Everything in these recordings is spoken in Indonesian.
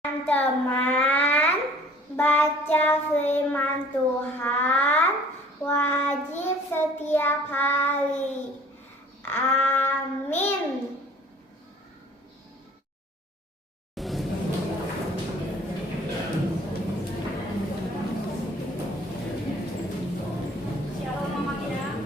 Teman-teman, baca firman Tuhan wajib setiap hari. Amin. Shalom Mama Gina.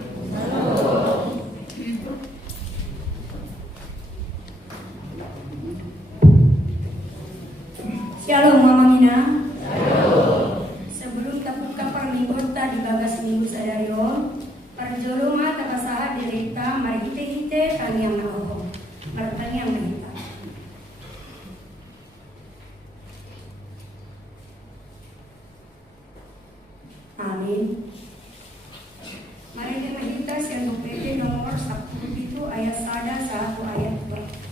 Shalom Mama Gina. Sebelum tapukan parminggota di bagas minggu sadayo, parjoloma takasaha dirita mari hite tanyang naoho. Martanyang mahita. Amin. Mari kita mahita siang PPT nomor 10 ayat 1 ayat 2.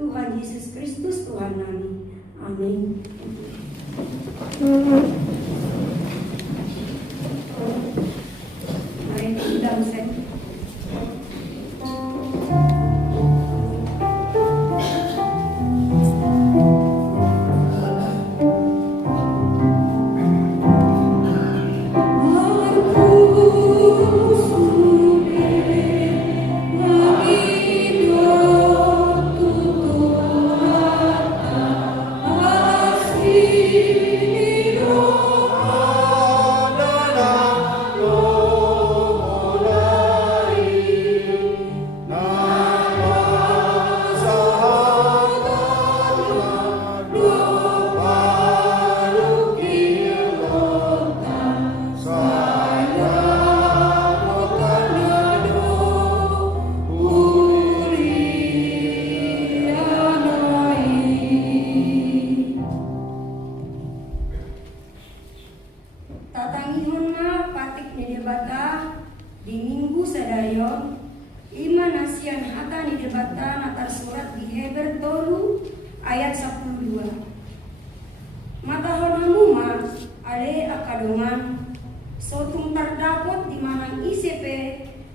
Tuhan Yesus Kristus Tuhan kami. Amin. Mari kita bersama. Aku Pargugu sadayon ima nasian hata ni debatan atar surat di Heber tolu ayat 12. Matahon hamuma ale akadoman sotung terdapot di mana ICP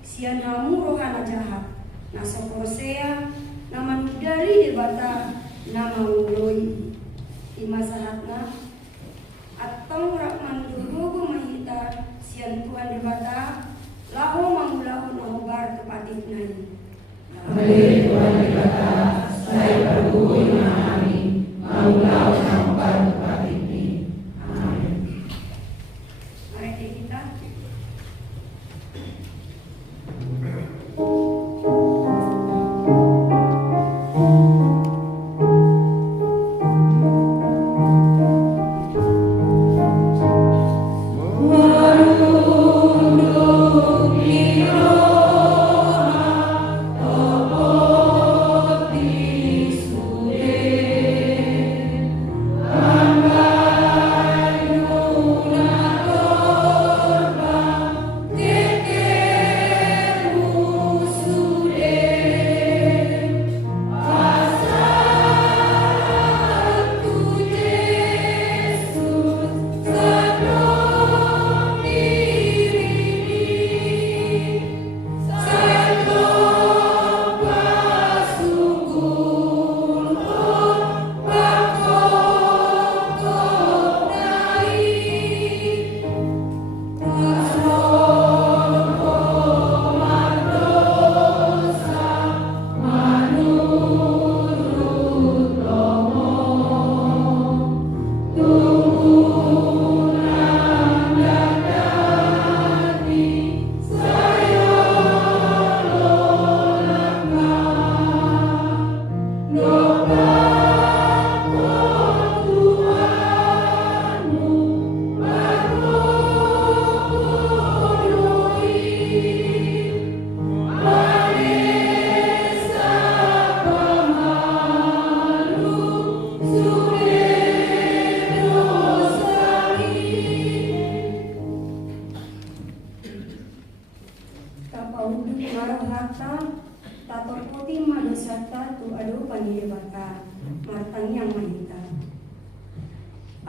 sian hamu rohana jahat na sokorsea nama dari debata nama uloi ima sahatna atau rakman durugo mahita sian Tuhan debata laho mangulahu nahobar kepatik nai. Ale Tuhan debata saya bergugui mahami mangulahu nahobar kepatik ni. Amin. Mari kita.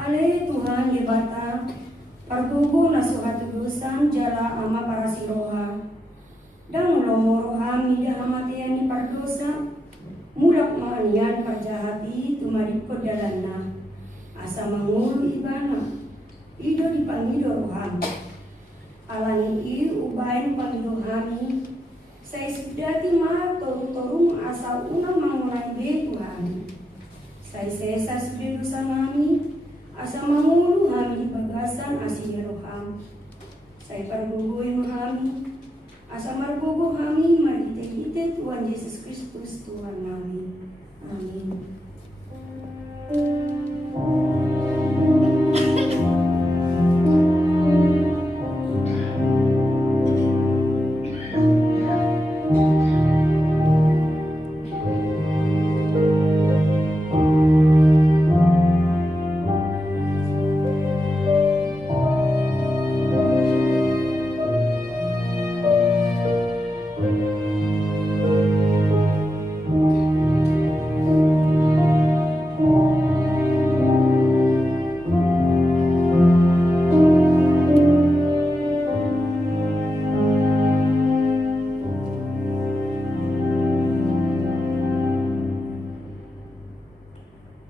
Ale Tuhan libata pargugu nasuhatu dusan jala ama para siroha dan lomo roha mida hamatian pardosa mulak maanian parjahati tumariko dalana asa mangulu ibana ido dipangido roham alani i ubain pangido hami saya sudati ma torung asa una mangunai be Tuhan saya sesa sudah dosa nami asa mangulu hami di bagasan asih roham saya pargugui mahami asa margugu hami marite Tuhan Yesus Kristus Tuhan kami. Amin.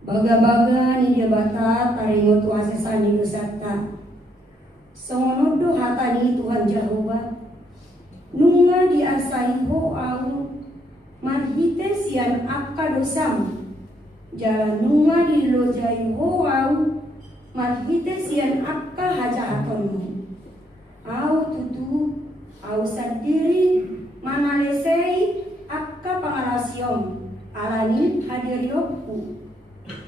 Baga-baga ni dia bata taringo tuasa sani dosata. Songonodo hatani Tuhan Jehovah. Nunga di asai ho au marhite sian akka dosam. Jalan nunga di lojai ho au marhite sian akka hajahatonmu. Au tutu au sadiri manalesei akka pangalasyom. Alani hadirioku.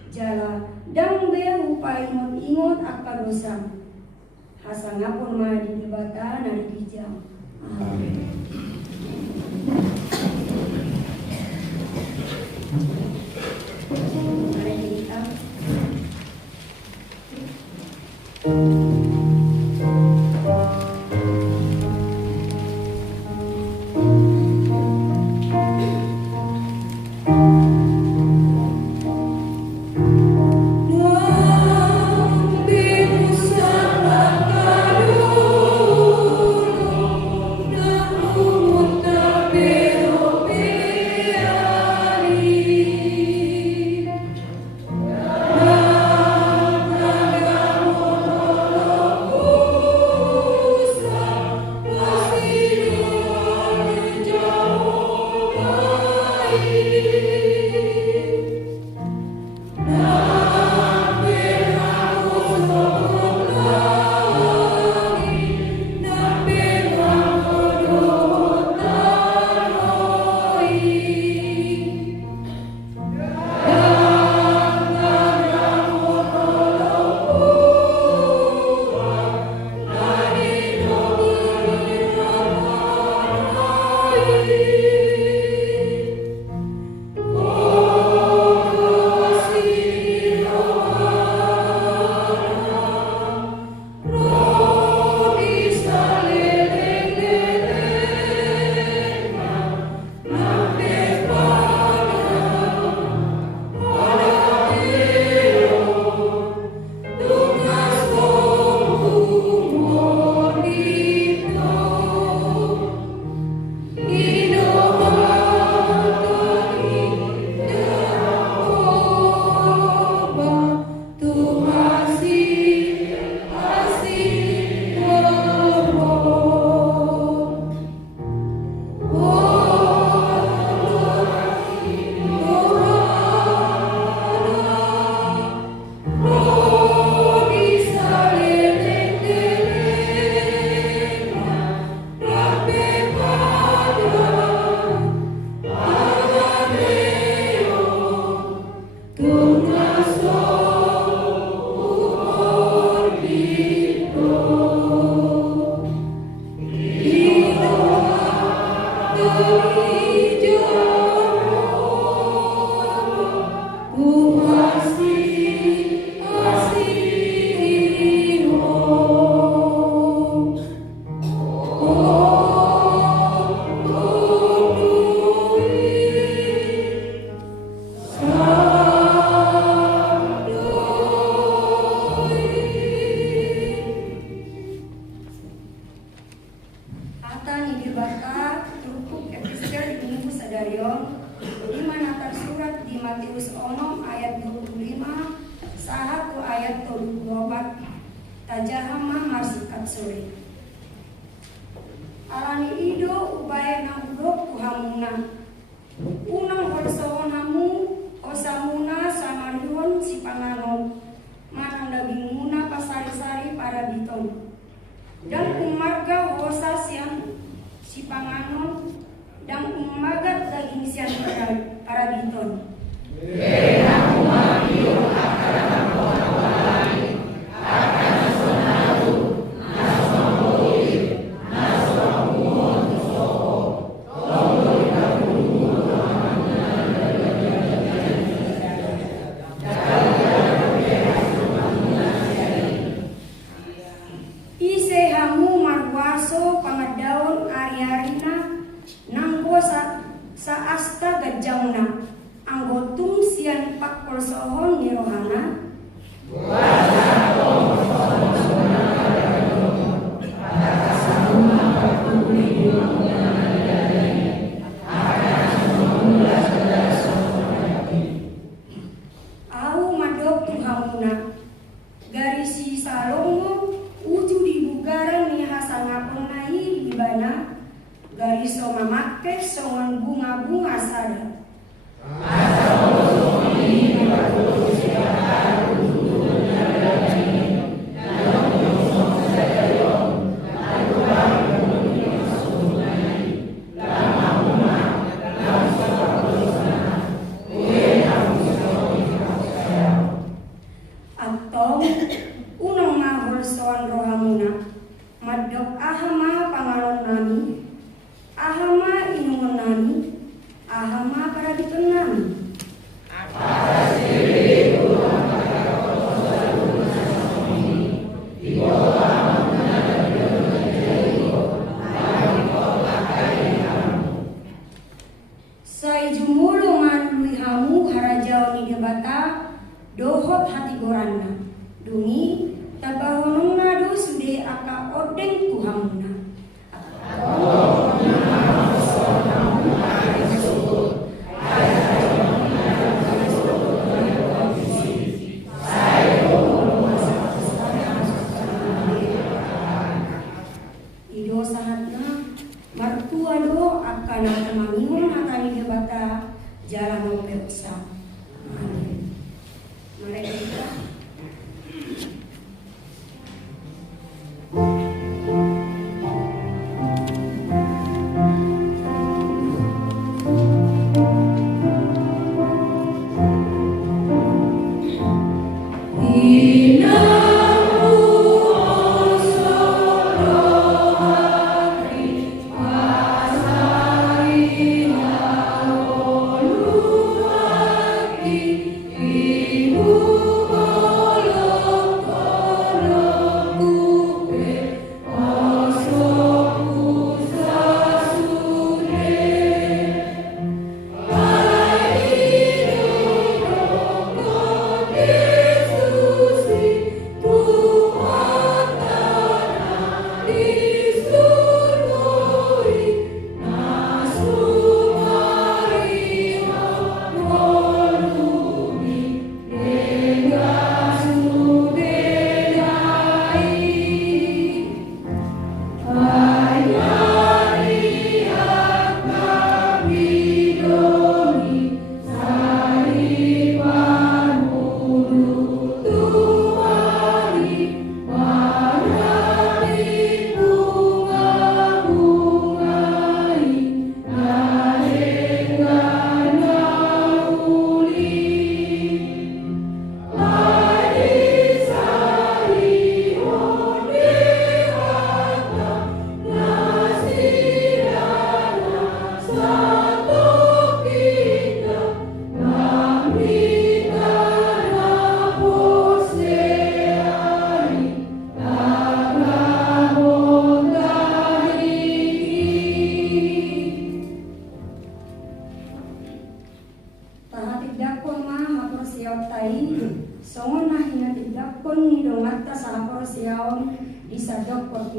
Jala dang be upay ingot akka dosa hasangapon ma di debata na dijam. Amin. Mari kita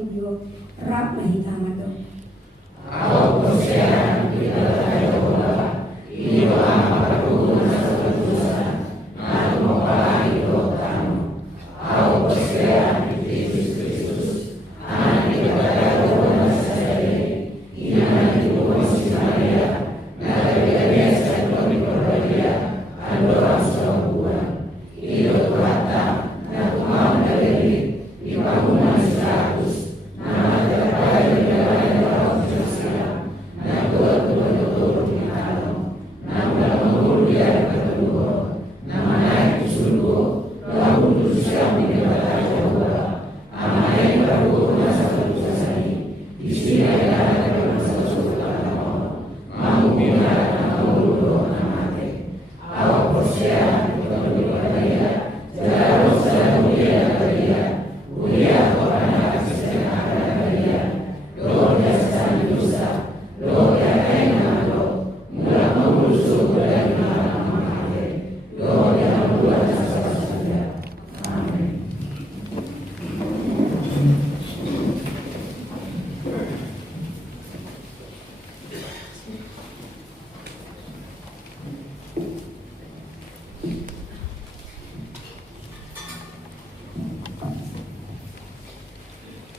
Dio rap mahitama do. Au kosean kita tayola, iyo amaru nasa tusa, nalu mopalagi do tanu. Au kosean Yesus Kristus, ani kepada Tuhan saya, iman itu masih Maria, naga biasa kami berbahagia, andora sebuah, iyo kata, naku mau dari di bangunan 100, nama terbaik dalam orang sosial, naku betul-betul kita nama kemuliaan kedua, nama naik surga, lalu berusaha menyebarkan Jawa, amanai baru masa berjasa di sini ada masa surga mau bina mau ludo namate, awak persia berbahagia, jauh selalu dia beria, ulia orang asisten akan beria, lo biasa dosa, lo yang enak lo, mula mengusung dari mana mate, lo yang buat saja. Amin.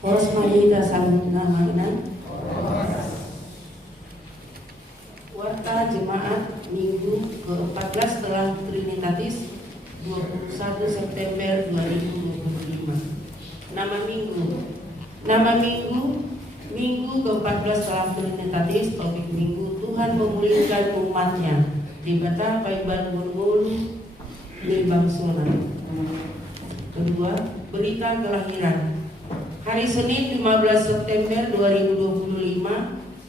Horas Maria salam namanan. Warta Jemaat Minggu ke-14 setelah Trinitatis 21 September 2025. Nama Minggu Minggu ke-14 setelah Trinitatis, topik Minggu Tuhan memulihkan umatnya di Bata Paiban Bulu di Bangsona. Kedua, berita kelahiran. Hari Senin 15 September 2025,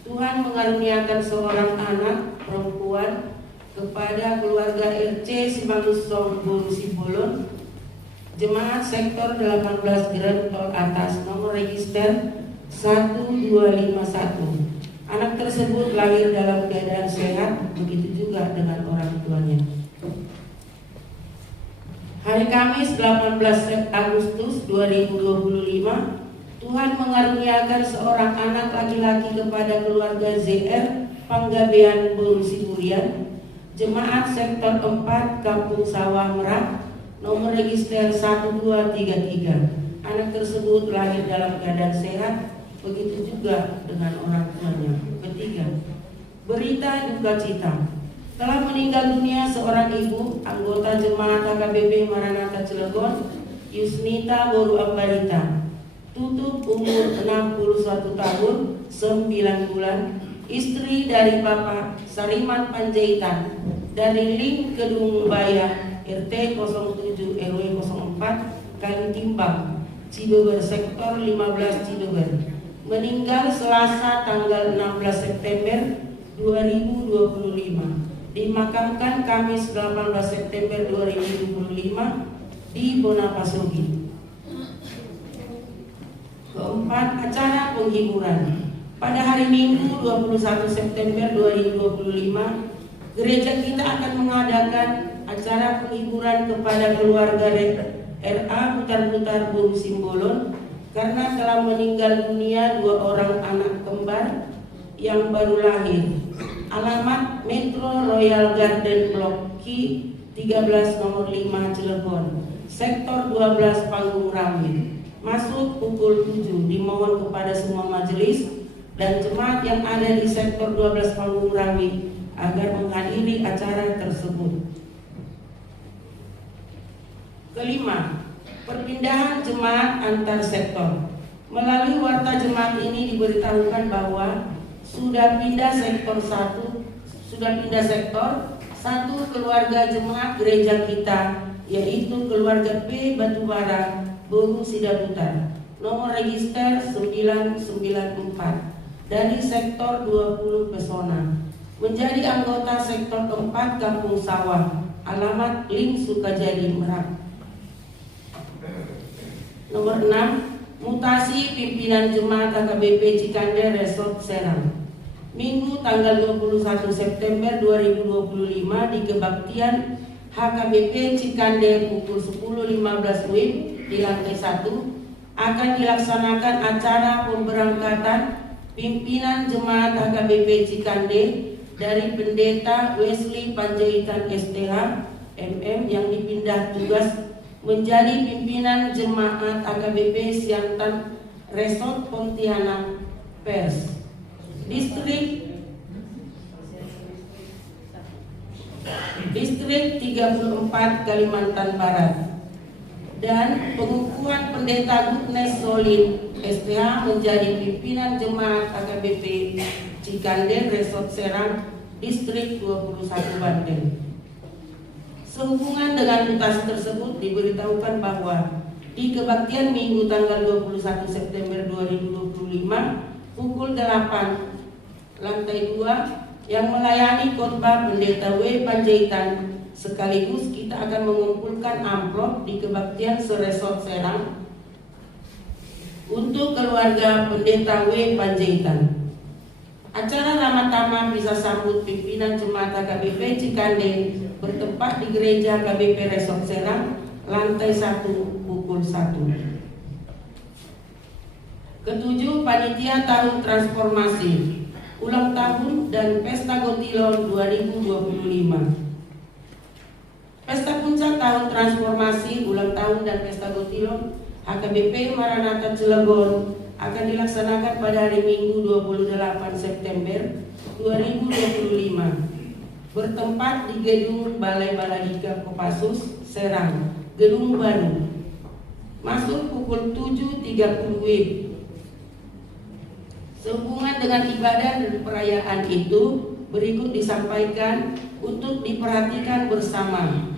Tuhan mengaruniakan seorang anak perempuan kepada keluarga RC Simanusong Bulu Sibolon, Jemaat Sektor 18 Geren Tol Atas, nomor register 1251. Anak tersebut lahir dalam keadaan sehat, begitu juga dengan orang tuanya. Hari Kamis 18 Agustus 2025, Tuhan mengaruniakan seorang anak laki-laki kepada keluarga ZR Panggabean Bulu Siburian, Jemaat Sektor 4 Kampung Sawah Merak, nomor register 1233. Anak tersebut lahir dalam keadaan sehat, begitu juga dengan orang tuanya. Ketiga, berita duka cita. Telah meninggal dunia seorang ibu anggota Jemaat HKBP Maranatha Cilegon, Yusnita Boru Ambarita, tutup umur 61 tahun 9 bulan, istri dari Bapak Sariman Panjaitan dari Ling Kedung Baya RT 07 RW 04 Kalitimbang Cidober Sektor 15 Cidober, meninggal Selasa tanggal 16 September 2025, dimakamkan Kamis 18 September 2025 di Bonapasogi. Keempat, acara penghiburan. Pada hari Minggu 21 September 2025, gereja kita akan mengadakan acara penghiburan kepada keluarga RA Putar-Putar Bulu Simbolon karena telah meninggal dunia 2 orang anak kembar yang baru lahir. Alamat Metro Royal Garden Blok Q 13 nomor 5 Cilegon, Sektor 12 Panggung Ramit. Masuk pukul 7. Dimohon kepada semua majelis dan jemaat yang ada di Sektor 12 Panggung Ramit agar menghadiri acara tersebut. Kelima, perpindahan jemaat antar sektor. Melalui warta jemaat ini diberitahukan bahwa sudah pindah sektor 1 keluarga jemaat gereja kita, yaitu keluarga P Batubara Bulu Sidaputar, nomor register 994 dari sektor 20 Pesona, menjadi anggota sektor 4 Kampung Sawah, alamat Ling Sukajadi Merak. Nomor 6, mutasi pimpinan jemaat HKBP Cikande Resort Serang. Minggu tanggal 21 September 2025 di kebaktian HKBP Cikande pukul 10.15 WIB di lantai 1, akan dilaksanakan acara pemberangkatan pimpinan jemaat HKBP Cikande dari Pendeta Wesley Panjaitan STH MM yang dipindah tugas menjadi pimpinan jemaat HKBP Siantan Resort Pontianak Pers Distrik 34 Kalimantan Barat, dan pengukuhan Pendeta Goodness Solid STH menjadi pimpinan jemaat HKBP Cikande Resort Serang Distrik 21 Banten. Sehubungan dengan mutasi tersebut diberitahukan bahwa di kebaktian Minggu tanggal 21 September 2025 pukul 8 lantai 2 yang melayani khotbah Pendeta W. Panjaitan, sekaligus kita akan mengumpulkan amplop di kebaktian Seresort Serang untuk keluarga Pendeta W. Panjaitan. Acara Ramatama bisa sambut pimpinan jemaat HKBP Cikande bertempat di gereja HKBP Resort Serang lantai 1 pukul 1. Ketujuh, panitia tahun transformasi, ulang tahun dan pesta Gotilon 2025. Pesta puncak tahun transformasi, ulang tahun dan pesta Gotilon HKBP Maranatha Cilegon akan dilaksanakan pada hari Minggu 28 September 2025 bertempat di Gedung Balai Baladika Kopassus, Serang, Gedung Baru. Masuk pukul 7.30 WIB. Sehubungan dengan ibadah dan perayaan itu, berikut disampaikan untuk diperhatikan bersama.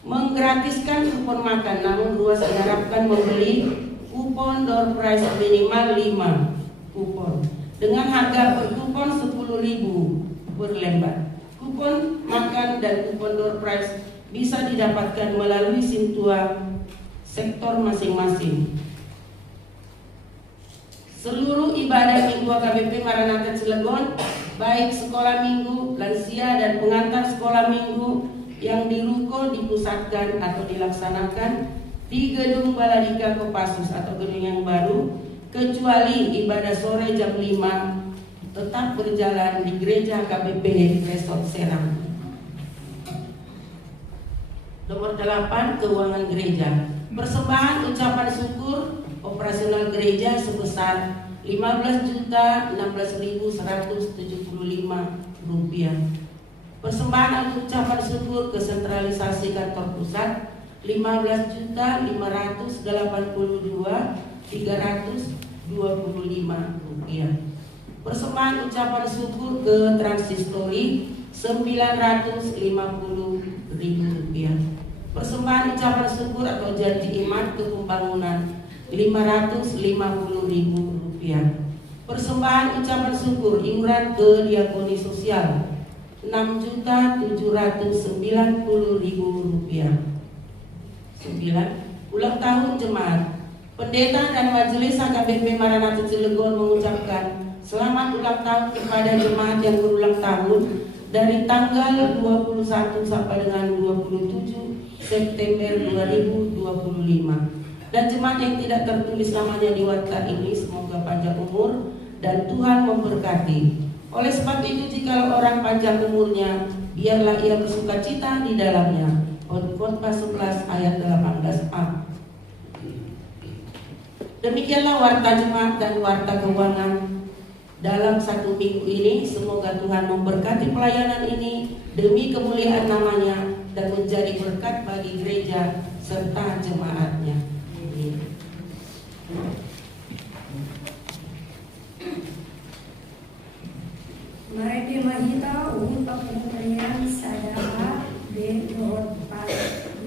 Menggratiskan kupon makan, namun ruas diharapkan membeli kupon door prize minimal 5 kupon dengan harga per kupon 10.000 per lembar. Kupon makan dan kupon door prize bisa didapatkan melalui Sintua sektor masing-masing. Seluruh ibadah Minggu HKBP Maranatha Cilegon, baik sekolah minggu, lansia dan pengantar sekolah minggu yang di ruko dipusatkan atau dilaksanakan di Gedung Baladika Kopassus atau gedung yang baru, kecuali ibadah sore jam 5 tetap berjalan di gereja HKBP Resort Serang. Nomor 8, keuangan gereja. Persembahan ucapan syukur operasional gereja sebesar Rp15.016.175. Persembahan ucapan syukur ke sentralisasi kantor pusat Rp15.582.325. Persembahan ucapan syukur ke Transistori Rp950.000. Persembahan ucapan syukur atau janji iman ke pembangunan Rp550.000. Persembahan ucapan syukur iuran ke diakoni sosial Rp6.790.000. 9. Ulang tahun jemaat. Pendeta dan Majelis HKBP Maranatha Cilegon mengucapkan selamat ulang tahun kepada jemaat yang berulang tahun dari tanggal 21 sampai dengan 27 September 2025. Dan jemaat yang tidak tertulis namanya di warta ini semoga panjang umur dan Tuhan memberkati. Oleh sebab itu, jika orang panjang umurnya, biarlah ia bersukacita di dalamnya. Khotbah 11 ayat 18a. Demikianlah warta jemaat dan warta keuangan dalam satu minggu ini. Semoga Tuhan memberkati pelayanan ini demi kemuliaan namanya dan menjadi berkat bagi gereja serta jemaatnya. Mari mahita untuk pemberian sadaka di Lord Pastor.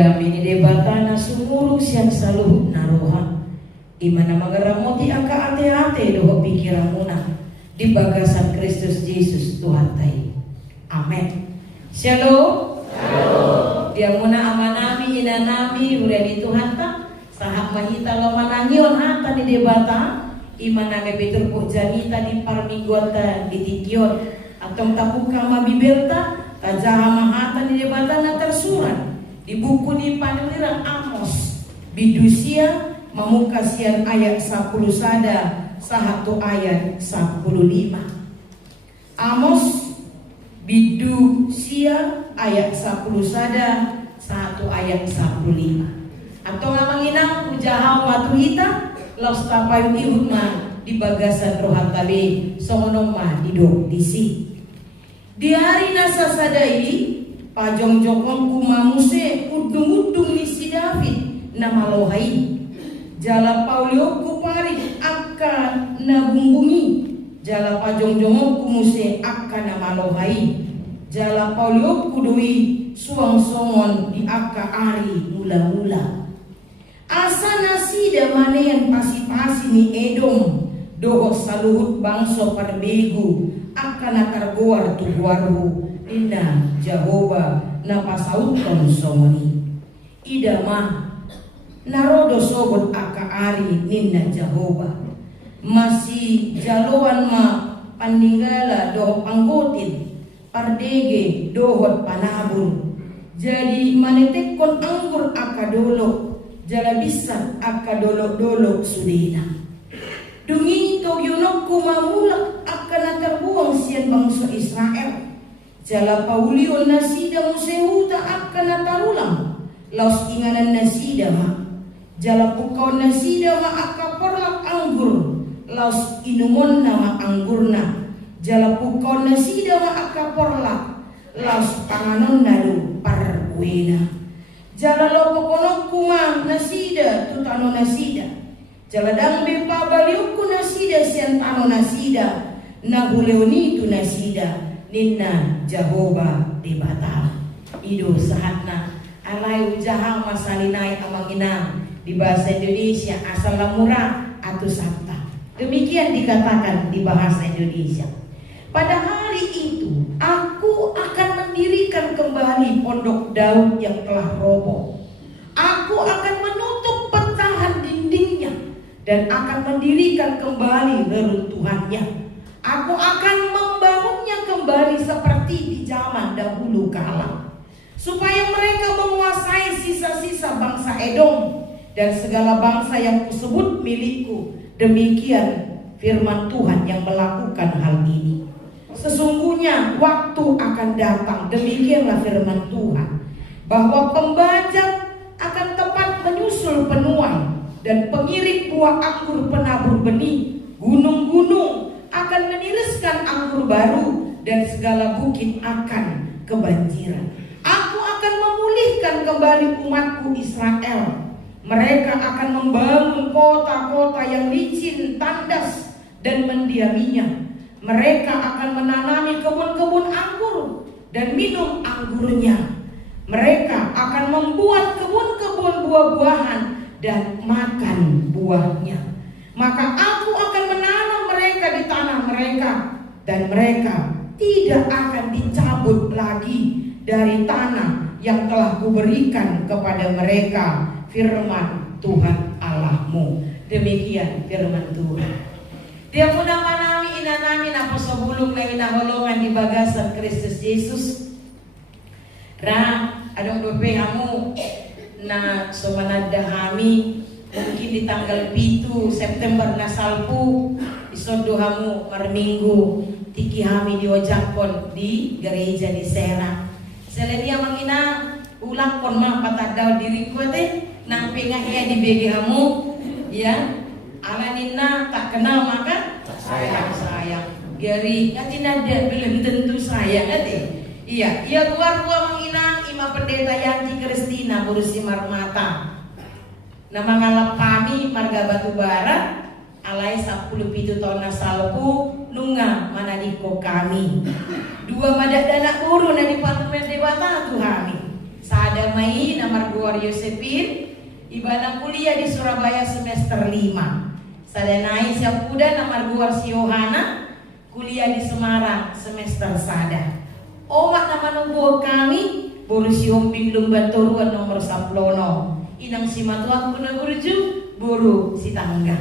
Dami ni debatana sumurung siang saluhut naroha. Imana mangeramoti angka ate-ate doho pikiramuna di bagasan Kristus Yesus Tuhan tai. Amin. Shalom. Shalom. Dia muna amanami inanami udah di Tuhan ta sahak mahita lo manangion hata di debata imana ngebetul po janita di parmingguata di tikion atau tabuka mabibelta tajaha mahata di debata na tersurat di buku di Paneliran Amos bidusia mamukasian ayat 10 sada sahatu ayat 15. Amos bidusia ayat 10 sada sahatu ayat 15. Atau ngamanginang ujahau matuhita laus tapayung ihutna di bagasan rohan tabe songonoma didok disi. Di hari nasa sadai pajong jokong kumamuse udung-udung ni si David nama lohai jala paulio kupari akan nabungbungi jala pajong jongong kumuse akan nama lohai jala paulio kudui suang songon di akka ari mula-mula asa nasida manean pasi-pasi ni Edom doho saluhut bangso parbegu akan akar goar tuhuarhu Inna Jehovah napasauton somoni idama narodo sobot aka ari ninna Jehovah masih jaloan ma panninggala doho panggotin pardege dohot panabur jadi manetekon anggur aka dolo jala bisa aka dolo sudina dungi kau yunok kumamulak akan terbuang sian bangsa Israel jala paulion nasida musehuta akan natarulang laus inganan nasida ma jala pukau nasida ma akka porlak anggur laus inumon nama anggurna jala pukau nasida ma akka porlak laus panganon nalu parbuena jala lopokono kuma nasida tutano nasida jala dambe pabaliuku nasida siantano nasida nahuleoni tu nasida ninna Jehovah di Batal ido sahatna alai ujahang masalinai amanginang di bahasa Indonesia asal lamura atau sabta. Demikian dikatakan di bahasa Indonesia. Pada hari itu aku akan mendirikan kembali pondok Daud yang telah roboh. Aku akan menutup petahan dindingnya dan akan mendirikan kembali reruntuhannya. Aku akan membangunnya kembali seperti di zaman dahulu kala, supaya mereka menguasai sisa-sisa bangsa Edom dan segala bangsa yang kusebut milikku. Demikian firman Tuhan yang melakukan hal ini. Sesungguhnya waktu akan datang, demikianlah firman Tuhan, bahwa pembajak akan tepat menyusul penuai dan pengirik buah anggur penabur benih. Gunung-gunung akan meniriskan anggur baru dan segala bukit akan kebanjiran. Aku akan memulihkan kembali umatku Israel. Mereka akan membangun kota-kota yang licin, tandas dan mendiaminya. Mereka akan menanami kebun-kebun anggur dan minum anggurnya. Mereka akan membuat kebun-kebun buah-buahan dan makan buahnya. Maka aku akan menanam mereka di tanah mereka, dan mereka tidak akan dicabut lagi dari tanah yang telah kuberikan kepada mereka. Firman Tuhan Allahmu. Demikian firman Tuhan. Dia pun manami inanami napa sebulung na inaholongan di bagasan Kristus Yesus. Ra adong dope kamu na somanada kami mungkin di tanggal 7 September na salpu isodo hamu marminggu tiki kami diojakon di gereja di Serang. Selenia mangina ulang kon ma patadaw diri ko te nang pingahya di begi hamu ya alanina tak kenal maka sayang gari katinada belum tentu sayang ate iya keluar mangina ima pendeta Yanti Kristina Burusi Marmata nama ngalap kami marga Batubara alai 17 tahun nasalpu nunga manadiko kami dua madak dana guru na di parlemen dewata tu kami Sada mai nomor 2 Yosepin, ibana kuliah di Surabaya semester 5. Sada nai Syapuda nomor 2 si Yohana, kuliah di Semarang semester sada. Omak nama nunggu kami, boru si Hombing Lumbantoruan nomor 10. Inang si Matuang Kuna Burju, boru si Tangga.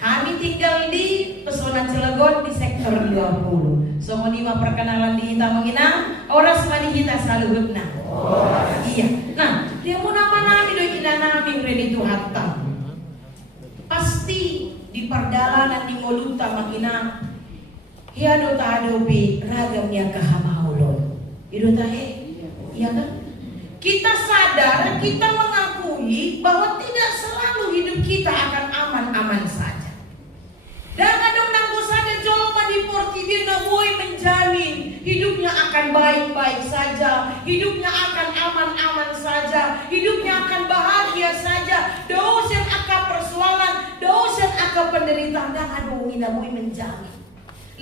Kami tinggal di Pesona Cilegon di sektor 20. So menima perkenalan di Hita Menginang, orang semani Hita selalu benar. Iya. Nah, dia mau nama nami do ina nami redi tu hatta. Pasti di perdalanan di Moluta Menginang. Hia do ta adobe ragamnya kahamaulon. Ido tahe. Iya kan? Kita sadar, kita mengakui bahwa tidak selalu hidup kita akan aman-aman saja. Dan kadang-kadang saja coba di Portibir Nawoi menjamin hidupnya akan baik-baik saja, hidupnya akan aman-aman saja, hidupnya akan bahagia saja. Dosen akan persoalan, dosen akan penderitaan. Dan aduh, Nawoi menjamin.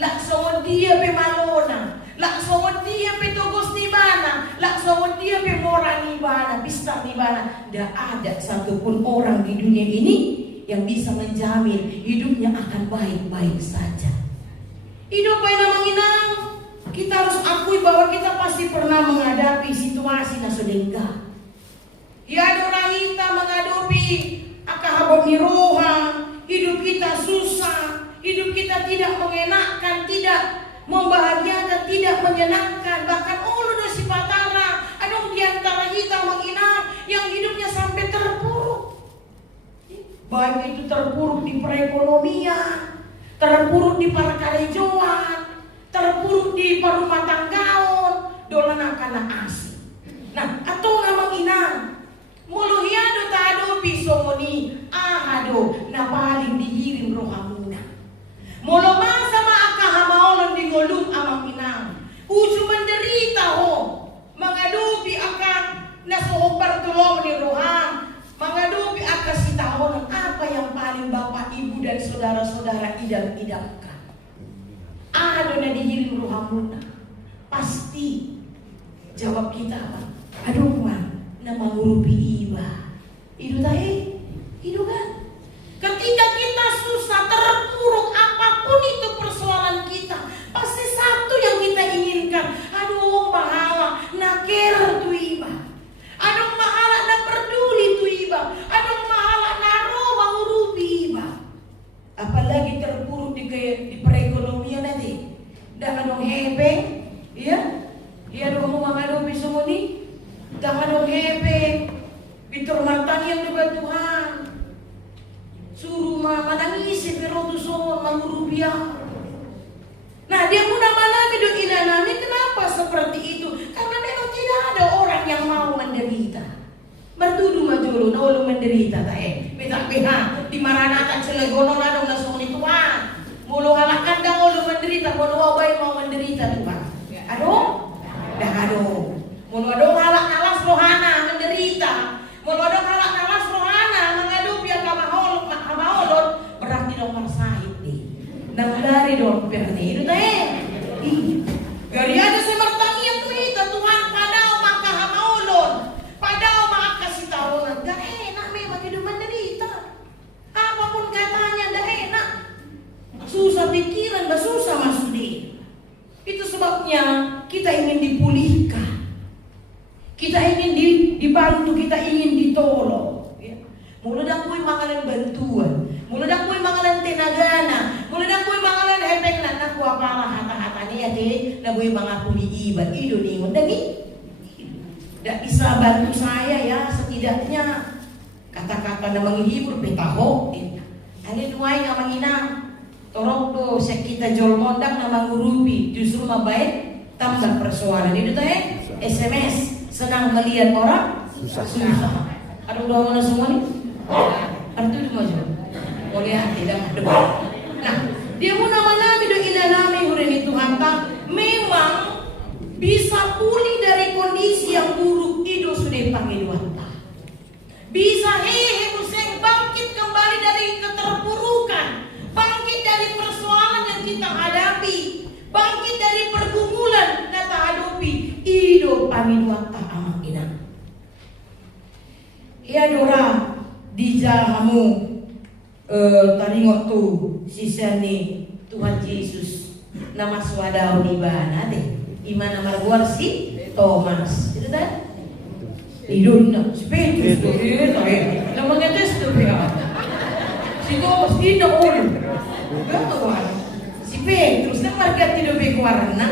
Laksawon dia pe malona, laksawon dia pe togos nibana, laksawon dia pe mora nibana, pista nibana. Tidak ada satupun orang di dunia ini yang bisa menjamin hidupnya akan baik-baik saja. Hidup baik nama Inang, kita harus akui bahwa kita pasti pernah menghadapi situasi nasodengka. Ya orang kita menghadapi akahabot niroha, hidup kita susah, hidup kita tidak mengenakkan, tidak membahagiakan, tidak menyenangkan. Bahkan ulu si patara, ada di antara kita menginang yang hidupnya sampai terpuruk. Baik itu terpuruk di perekonomian, terpuruk di parakarejoan, terpuruk di rumah tanggaon, dolan akan asing. Nah, atau nama inang, muluhiado tado pisomoni, ahado, na paling dihirim rohamuna. Molo masa maakahamaolon di ngolum amang inang, uju menderita ho, mengadupi akan nasohopar tulong ni roham. Mengadupi akas tahun apa yang paling bapak ibu dan saudara-saudara idam-idamkan. Adona dihirim rohamuna. Pasti jawab kita apa? Aduh man, nama ngurupi iba. Itu tahe, itu kan? Ketika kita susah, terpuruk apapun itu persoalan kita, pasti satu yang kita inginkan. Aduh mahala, naker tu iba. Aduh mahala na peduli tu iba. Aduh mahala na roba urupi iba. Apalagi terpuruk di perekonomian nanti. Dan adong hepeng, ya? Iya dong mau mengadupi semua ni. Dan adong hepeng, bitur martanian juga Tuhan. Suruh manangisi pero tu sohon mangurupiah. Nah dia mudah manami do inanami. Kenapa seperti itu? Karena memang tidak ada orang yang mau menderita. Bertudu majulu na ulo menderita tae. Beta di Maranatha Cilegon na dong nasong ni Tuhan. Mulu halakan dang ulo menderita, mulu wabay mau menderita Tuhan. Aduh, dah aduh. Mulu adong halak nalas rohana menderita. Mulu adong halak nalas rohana mengadupi kamaholon berarti dong marsahid nih. Nang dari dong perni itu tae. Gari ada semertang yang tuita Tuhan padao maka hamaulon, padao maka si tahunan. Gak enak memang hidup menderita. Apapun katanya gak enak. Susah pikiran, gak susah masuk di. Itu sebabnya kita ingin dipulihkan. Kita ingin dibantu, kita ingin ditolong. Mula dah kui mangalan bantuan, mula dah kui mangalan tenagana, mula dah kui mangalan hepeng na naku apalah hata-hatanya ya deh, na kui mangaku diibat ido nih, mendengi. Tidak bisa bantu saya ya, setidaknya kata-kata na menghibur petaho. Ani duai nga manginang, torok do sekita jol mondang na mangurupi, justru mabaik tambah persoalan. Itu teh SMS senang melihat orang susah. Aduh doang mana semua nih? Artu itu maju. Oleh hati dan debat. Nah, dia mau nama-nama do inanami huren itu hanta memang bisa pulih dari kondisi yang buruk itu sudah panggil wanta. Bisa museng bangkit kembali dari keterpurukan, bangkit dari persoalan yang kita hadapi, bangkit dari pergumulan yang kita hadapi. Ido panggil wanta amang inang. dia dora di jahamu taringok tu sisani Tuhan Yesus nama swadao di bana deh imana marguar si Thomas itu kan idun Petrus tu lamanya tes tu ya si Thomas ini orang si Petrus nak marga tidak berwarna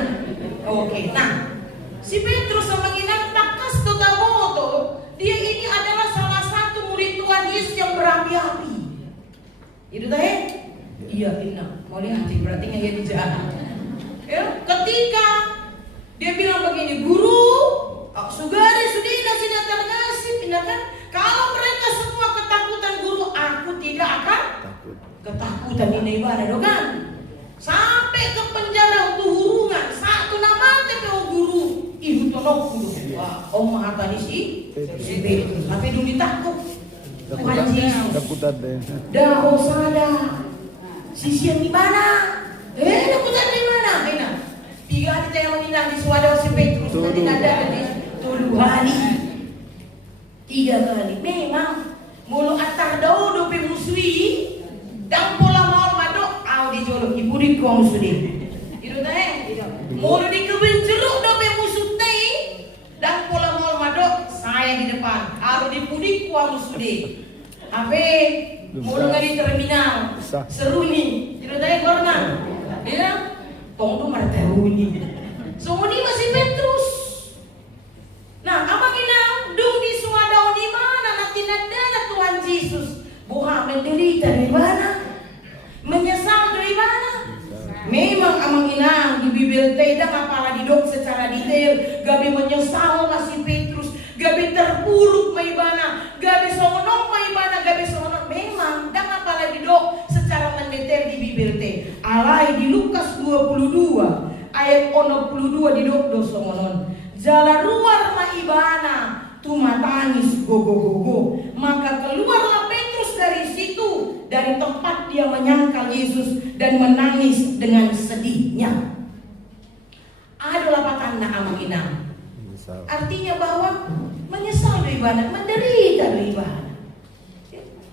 oke nah si Petrus sama inang takas tu taboto dia ini adalah salah satu murid Tuhan Yesus yang berapi-api itu dah iya inang mau lihat berarti nggak jadi jahat ya ketika dia bilang begini guru sugari sudina sudah tergasih kan kalau mereka semua ketakutan guru aku tidak akan ketakutan ini ibadah dogan sampai ke penjara untuk hurungan satu nama TPO guru ibu tolong guru wah om maha tadi si Petrus tapi dulu ditakut Tuhan Yesus dah osada sisian di mana nakutan di mana enak 3 hari saya menginap di swadao si Petrus nanti ada di 7 hari 3 kali memang mulu atar dau dope musui dan pola mau madok au di jolok ibu di kong sudi itu teh mulu di kebun jeruk dope musuh teh dan pola mau madok saya di depan harus dipudik kuang sudi ape mulu nggak di terminal seru nih itu teh korna dia tong tu marteruni so ini masih Petrus nah abang inang dung di swadao di mana nanti nadana Tuhan Yesus buha menderita dari mana menyesal dari mana memang amang inang di bibir tidak apalah didok secara detail gabi menyesal masih Petrus gabi terpuruk maibana gabi songonong maibana gabi songonong memang dan apalah didok secara mendetail di bibir teh alai di Lukas 22 ayat 62 didok do songonon jala luar maibana tuma tangis gogo maka keluarlah Petrus dari situ dari tempat dia menyangkal Yesus dan menangis dengan sedihnya adalah patanda amang inang artinya bahwa menyesal do ibadah menderita do ibadah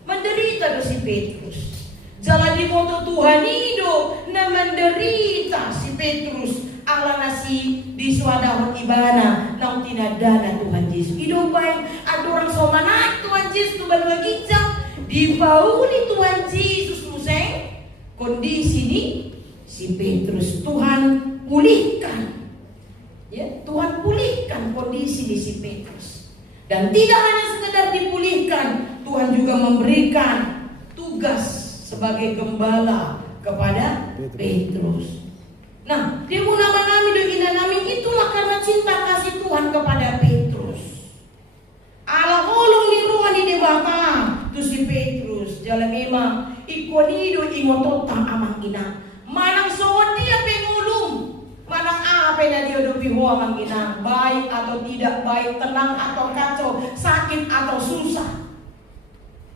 menderita do si Petrus jala di moto Tuhan ido na menderita si Petrus ala nasi di swadao ibana nang tinadana Tuhan Yesus ido baik ada orang somanat Tuhan Yesus tu balu gijang di pauli Tuhan Yesus museng kondisi ni si Petrus Tuhan pulihkan ya Tuhan pulihkan kondisi di si Petrus dan tidak hanya sekedar dipulihkan Tuhan juga memberikan tugas sebagai gembala kepada Petrus. Nah, dia mau nama-nami dan ina-nami itulah karena cinta kasih Tuhan kepada Petrus. Allah holong di ruang di debata tu si Petrus jalan memang ikonido ingotota amang ina. Manang sohon dia pengulung. Manang apa na dia dopi ho amang ina. Baik atau tidak baik, tenang atau kacau, sakit atau susah,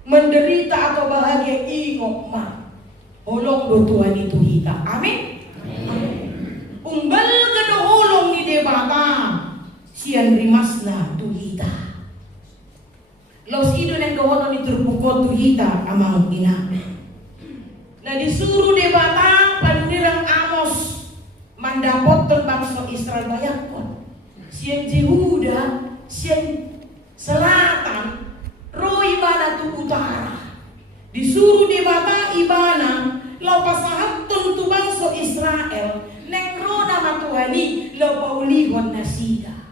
menderita atau bahagia ingok mah. Holong do Tuhan itu kita. Amin. Umbal kedoholong ni debata sian rimasna tuhita los ido nang doholong ni terpukul tuhita amang ina na disuruh debata pandirang Amos mandapot bangsa Israel bayakon sian Yehuda sian selatan ro ibana tu utara disuruh debata ibana lau pasahatun tu bangsa Israel nengro nama Tuhani lo paulihon nasida.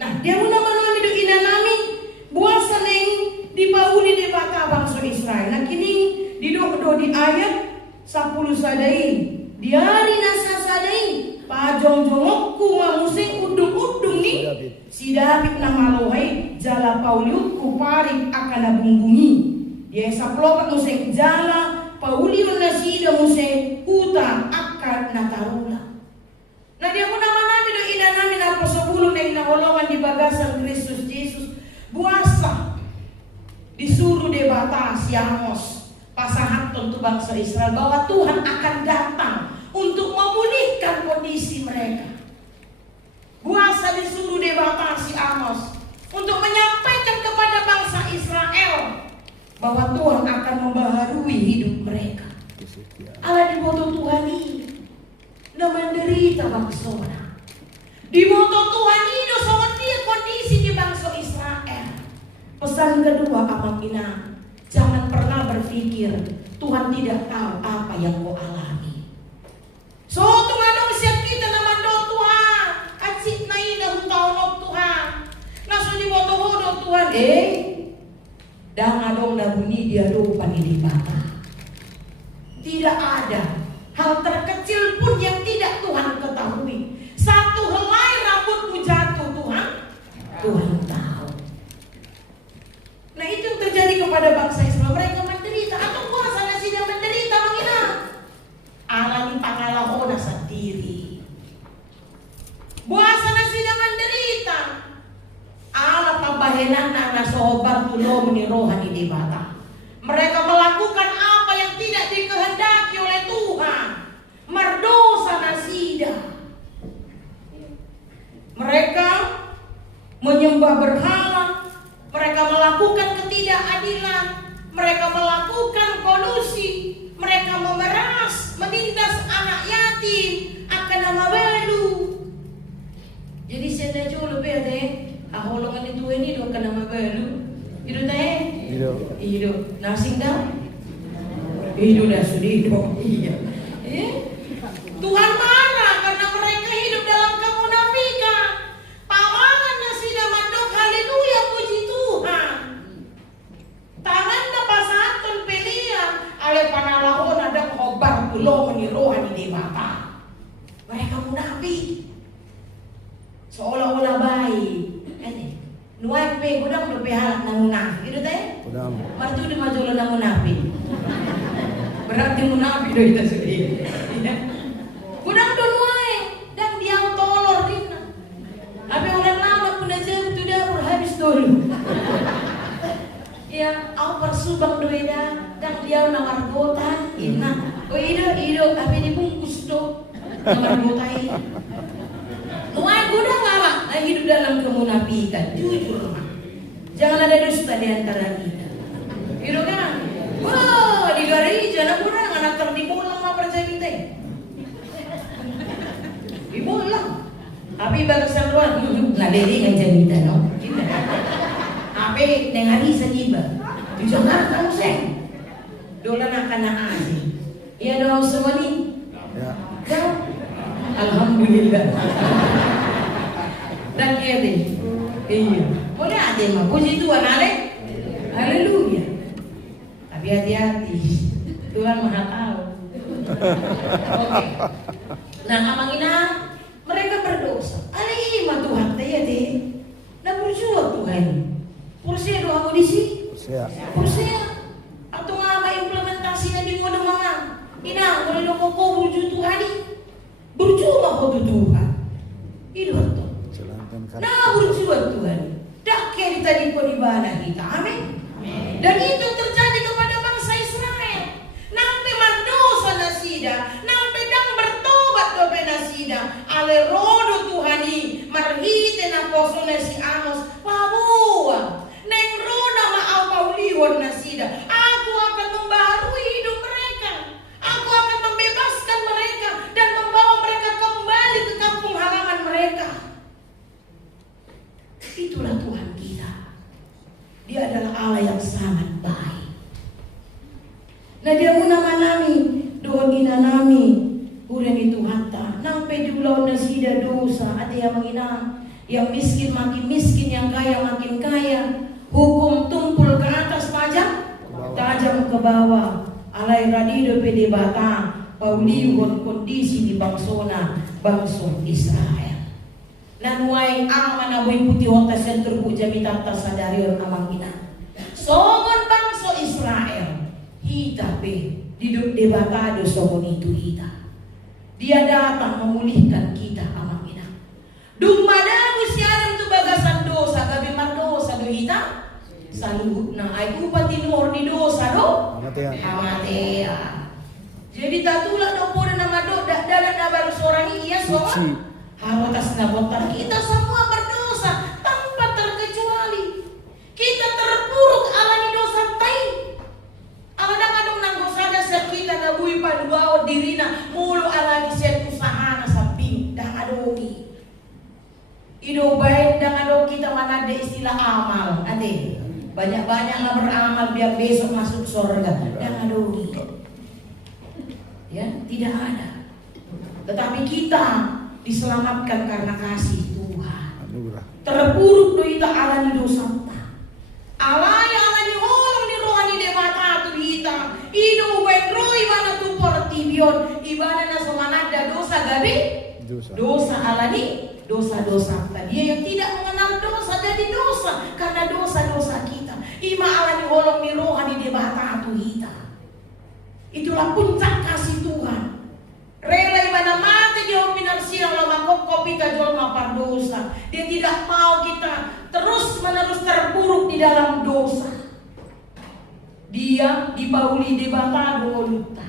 Nah, dia muna manami do inanami buasa neng di pauli de baka bangsa Israel. Nah, kini di do di ayat 10 sadai. Diari nasa sadai pajong-jongokku mamusing udung-udung ni si David nama lohai jala pauliutku parik akan nabungbungi. Dia saplokat musing jala paulion nasida musing uta natarula. Nah dia muna manami do ina namin ang pasabulong na inaholongan di bagasan Kristus Jesus buasa disuruh debata si Amos pasahaton tu bangsa Israel bahwa Tuhan akan datang untuk memulihkan kondisi mereka. Buasa disuruh debata si Amos untuk menyampaikan kepada bangsa bahwa Tuhan akan membaharui hidup mereka. Allah di moto Tuhan ini na menderita bangsona. Di moto Tuhan ini sangat dia kondisi di bangsa Israel. Pesan kedua amang ina, jangan pernah berpikir Tuhan tidak tahu apa yang kau alami. So Tuhan dong siap kita naman do Tuhan, acik na ina hutau Tuhan. Langsung di moto hodo Tuhan, dan adong na bunyi dia do panilipata. Tidak ada hal terkecil pun yang tidak Tuhan ketahui. Satu helai rambutmu jatuh Tuhan tahu. Nah itu yang terjadi kepada bangsa Israel. Mereka menderita atau kuasa nasi dia menderita mengina. Alami pangalahona sendiri. Buasa nasi dia menderita. Ala pabahenan na sobat tulo menirohan di bata. Mereka melakukan apa yang tidak dikehendaki oleh Tuhan. Merdosa nasida. Mereka menyembah berhala. Mereka melakukan ketidakadilan. Mereka melakukan kolusi. Mereka memeras, menindas anak yatim akan nama belu. Jadi saya jauh lebih ada aholongan itu ini do akan nama belu. Itu teh? Hidup. Nasing dah? Hidup dah sudah. Iya. Tuhan marah karena mereka hidup dalam kemunafikan. Pamangan nasi dah mandok, haleluya puji Tuhan. Tangan dah pasatun pelian, ale panalahon ada khobar tulo menirohan di mata. Mereka munafik. Seolah-olah baik. Nuai pe gudang do pe halak na munafik itu teh? Gudang. Martu di majulo na munafik. Berarti munafik do kita sendiri. Gudang do nuai dan dia tolor dina. Abi orang lama pun aja tu dah habis dulu. Ya, au persubang do ida dan dia na margota inna. Oh ido abi dibungkus do na margota ini. Nuai gudang lama hidup dalam kemunafikan, jujur mah. Jangan ada dusta di antara kita. Itu kan? Wah, di gereja anak kurang anak terdibolang mah percaya kita. Dibolang. Tapi bagasan ruan, ngaderi ngajak kita no. Tapi nengari sajiba. Di Jakarta museng. Dolan akan aja. Iya dong semua nih. Ya. Alhamdulillah. Dan iya deh. Iya. Boleh ada mah puji Tuhan, haleluya. Tapi hati-hati. Tuhan Maha tahu. Oke. Nah, amangina mereka berdosa. Ada ini mah Tuhan teh ya deh. Nah berjuang Tuhan. Porsia doa kondisi. Porsia. Atau ngapa implementasinya di mode mana? Ina boleh dong kok berjuang Tuhan ini. Berjuang kok Tuhan. Itu tuh. Nah berjuang Tuhan. Dak kiri tadi pun ibadah kita. Amin. Dan itu terjadi kepada bangsa Israel. Nampi mardosa nasida, nampi dang bertobat dobe nasida. Ale rodo Tuhani marhite na poso nasi Amos. Pabua. Neng roda maau pauliwon nasida. Aku akan membaharui hidup mereka. Aku akan membebaskan mereka dan membawa mereka kembali ke kampung halaman mereka. Itulah Tuhan kita. Dia adalah Allah yang sangat baik. Nah dia nama nami, doa gina nami, uren itu hatta. Nampai di ulau nasida dosa, ada yang menginang, yang miskin makin miskin, yang kaya makin kaya. Hukum tumpul ke atas tajam ke bawah. Alai radido pede batang, pauliwon kondisi di bangsona, bangsa Israel. Nanuai ang manaboy putih hotas yang terbu jami tata sadarion amang ina. Songon bangsa Israel, hita pe diduk debatado songon itu hita. Dia datang memulihkan kita amang ina. Dumadagu siaran tu bagasan dosa, gabi mardosa do hita. Saluhut na ay upati nuor di dosa do. Amatea. Jadi tatulah do pura nama do dadan abar seorang iya songon. Harotas nabotan kita semua berdosa tanpa terkecuali. Kita terpuruk alami dosa tai. adongi. Ido baik dengan ado kita mana ada istilah amal. Ade, banyak-banyaklah beramal biar besok masuk surga. Dan adongi. Ya, tidak ada. Tetapi kita diselamatkan karena kasih Tuhan. Terpuruk doita alani dosa. Alaya alani holong ni rohani de mata tu hita. Ido baik roi mana tu portibion. Ibadah na somanada dosa gabi. Dosa alani. Dosa-dosa dia yang tidak mengenal dosa jadi dosa karena dosa-dosa kita. Ima alani holong ni rohani de mata tu hita. Itulah puncak kasih Tuhan. Rela ibadah mati dia pinarsiang lama kopi jual mapar dosa. Dia tidak mau kita terus menerus terpuruk di dalam dosa. Dia dibauli di batado ngoluta.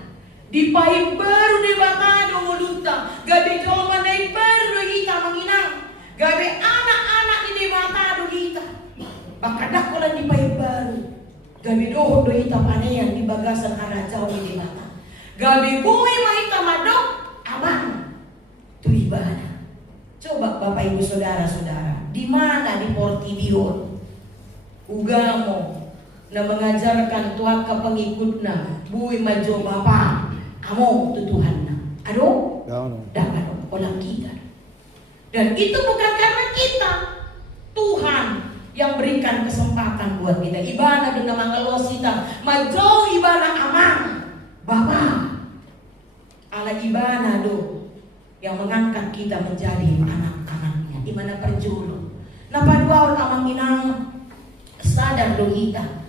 Dipahi baru di batado ngoluta. Gabe jual manai baru kita menginang. Gabe anak-anak di batado kita. Bakadak kolan dipahi baru. Gabe doho do kita panean di bagasan arah jauh di mata. Gabi bumi mahita madok abang itu ibadah. Coba Bapak Ibu Saudara-saudara, di mana di Portibion ugamo na mengajarkan tuaka pengikutna bui majo Bapa amo tu Tuhan na. Aduh, dapat orang kita. Dan itu bukan karena kita, Tuhan yang berikan kesempatan buat kita. Ibadah dengan mangalosita majo ibadah amang Bapa ala ibana do yang mengangkat kita menjadi anak-anaknya di mana perjulu. Napa dua orang amang inang sadar do kita.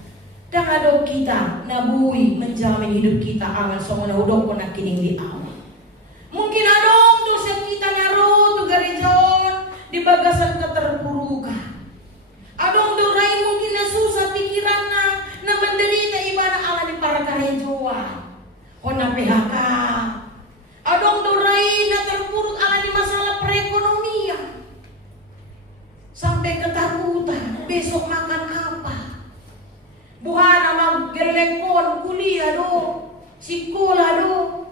Dan ado kita nabui menjamin hidup kita aman semua udok pun kining di awal. Mungkin adong tuh yang kita naruh tuh garejon di bagasan keterpurukan. Adong tuh rai mungkin na susah pikiran na menderita ibadah ala di para garejoan. Kona PHK, adong dorai na terpuruk ala di masalah perekonomian, sampai ketakutan besok makan apa, buhana maggelekon kuliah do, sekolah do,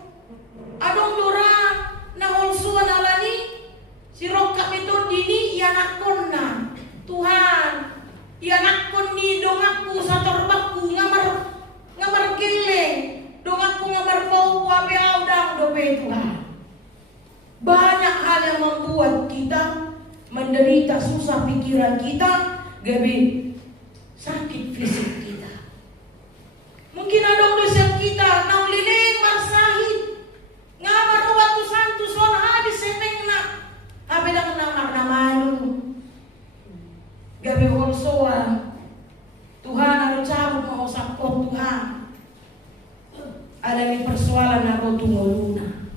adong dorang na holsuan ala ni, si rokap itu dini yanakon na, Tuhan, yanakon ni dongakku satorbakku ngamar geleng. Doaku ngamar mau wabe audang dope Tuhan. Banyak hal yang membuat kita menderita, susah pikiran kita, gabi sakit fisik kita. Mungkin ada dosa kita nauliling marsahid. Ngamar waktu santu son habis semengna. Abe dak namar namalu. Gabi holsoa. Tuhan harus cabut mau sakot Tuhan. Ada ni persoalan naro tungoluna.